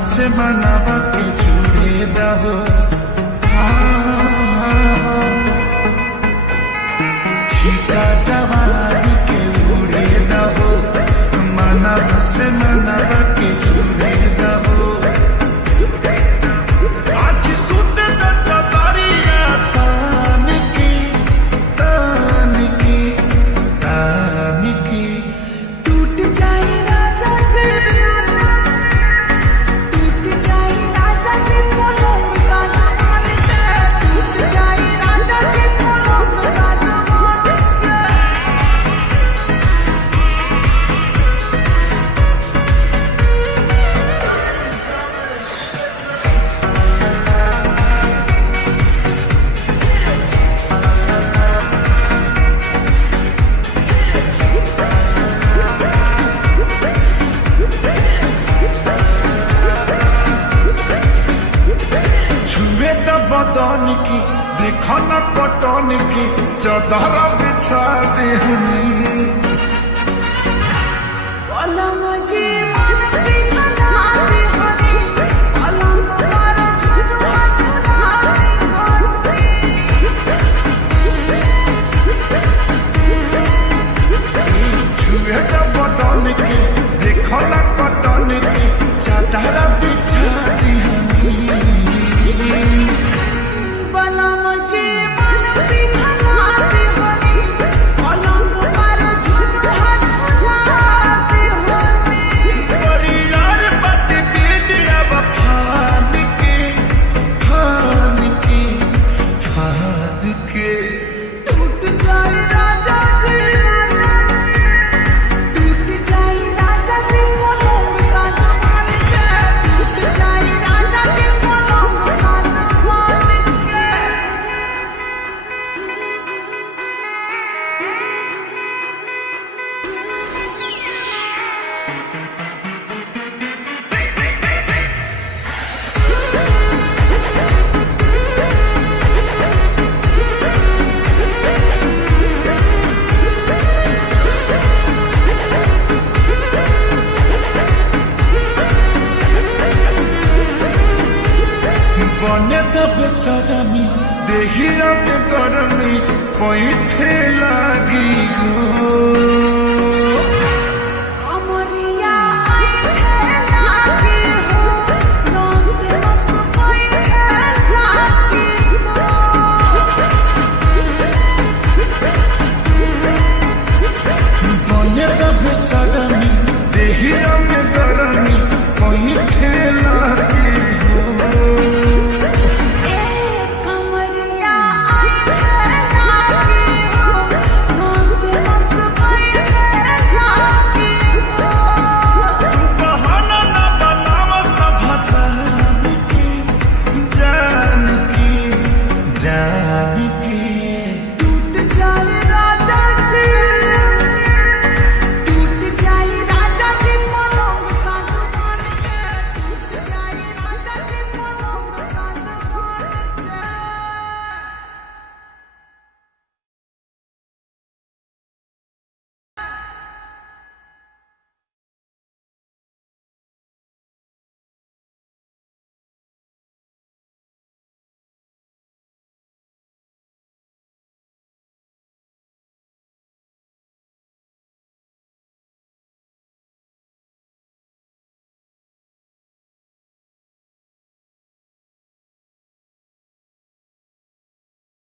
से मनावा के जुड़े रहो। छीटा जवानी के उड़े रहो, मनावा से मनावा के जुड़े रहो। आज सुट दरिया तान की तान की तान की टूट जाए राजा जी, टूट जाए राजा जी पलंग सागवान के, टूट जाए राजा जी पलंग सागवान के। छुए तो बदन की देखो न पटन की चदर बिछा देहनी। पलंग जी मन पिघलाती हनी, पलंग पर झुलुआ झुलाती हनी। छुए तो बदन की देखो न पटन की चदर बिछा देहनी। पलंग जी मन पिघलाती हनी, पलंग पर झुलुआ झुलाती हनी। परियार पति पीड़िया फान के फान के फान के टूट जाए राजा जी, टूट जाए राजा जी पलंग सागवान के, टूट जाए राजा जी पलंग सागवान के। बने तो बेसरमी देहिया के गरमी पैठे लागी गो।